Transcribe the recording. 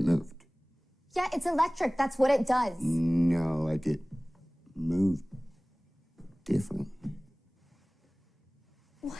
It moved. Yeah, it's electric. That's what it does. No, like it moved different. What?